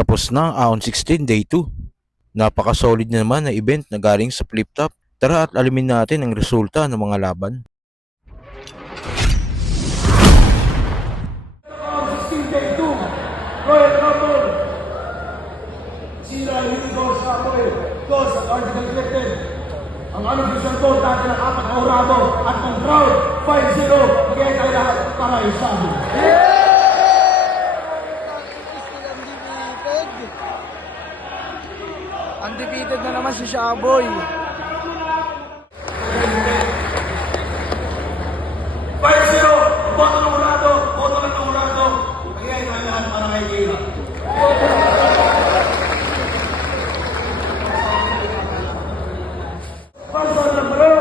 Tapos na ang Aon 16 Day 2. Napaka-solid na naman na event na galing sa Flip Top. Tara at alamin natin ang resulta ng mga laban. Aon 16 Day 2, Royal Rumble. Sila Unico Samuel, Dos at Article Collected. Ang unofficial code dati ng 4 na orado at ng crowd 5-0. Kaya tayo lahat para isabi. Undefeated na naman si Shaboy. 5-0, boto ng orado, boto ng orado. Kaya tayo lahat para kay Kira. Pasok ng bro.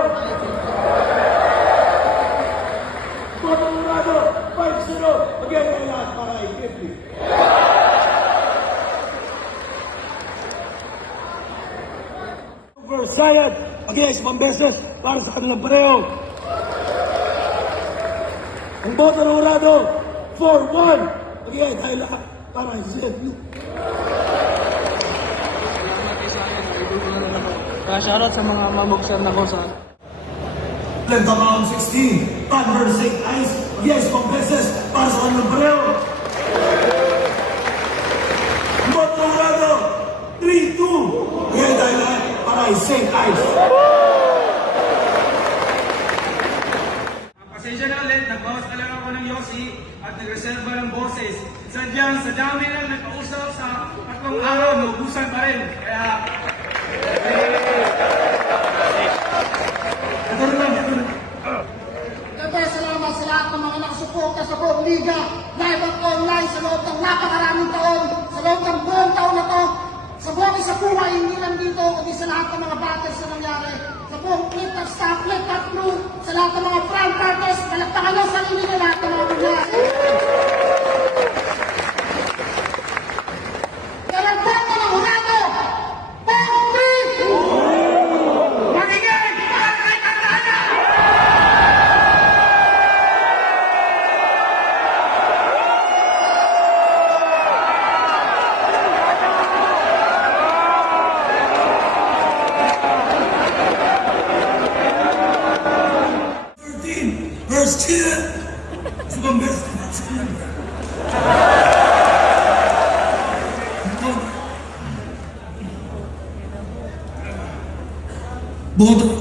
Boto ng orado, 5-0. Kaya tayo lahat para kay Kifli. Sayad against Pambeses para sa kanilang pareho. Ang boto ng orado, 4-1. Again, tayo lahat para sa CFU. Shoutout sa mga mamugsan na kosa. Length of Aon 16, Thunder St. Ice, yes, Pambeses para sa kanilang pareho. Ang boto ng orado, 3-2. Again, tayo lahat para sa St. Ice. Pasensya na ulit, nagbawas ka lang ako ng Yossi at nagreserva ng boses. Sadyang sa dami lang nagpausap sa 3 araw, naubusan pa rin. Kaya... Siyempre, salamat sa lahat ng mga nakasuporta sa buong liga, live at online sa loob ng napakaraming taon, sa loob ng buong taon na to, sa buong isa buhay, hindi lang dito, kundi sa lahat ng mga battles na nangyari, sa buong Flip Top staff, Flip Top crew, sa lahat ng mga brand partners, palakpakan nyo sa sarili na lahat ng mga nangyari. Karagdag na ng hurado! Pang-3! Magiging! First year, from best boto